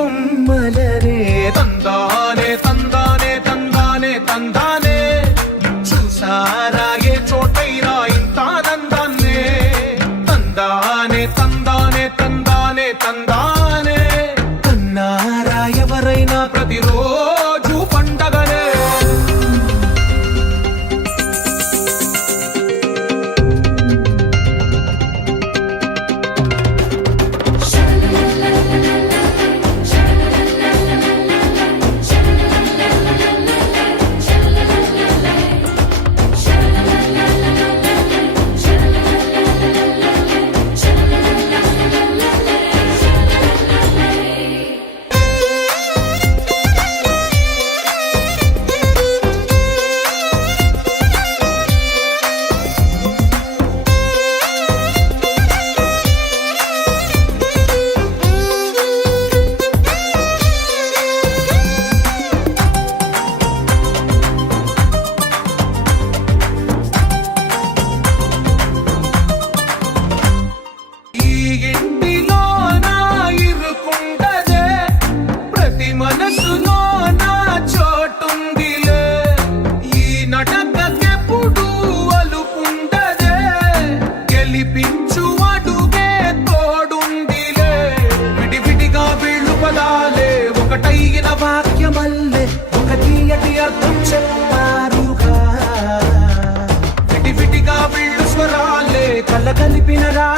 కొమ్మలరే తందానే తందానే తందానే తందానే చూసారా ఏ చోటైనా ఇంత నందాన్నే తందానే తందానే తందానే తందానే కన్నారా ఎవరైనా ప్రతిరోజు పండగనే మనసులో నా చోటుందిలే ఈ నటకెప్పుడు అలుపుండదే గెలిపించు అడుగే తోడుందిలే విడివిడిగా వీళ్ళు పదాలే ఒకటైన వాక్యమల్లే ఒక తీయటి అర్థం చెప్పారుగా విడివిడిగా వీళ్ళు స్వరాలే కలగలిపిన రా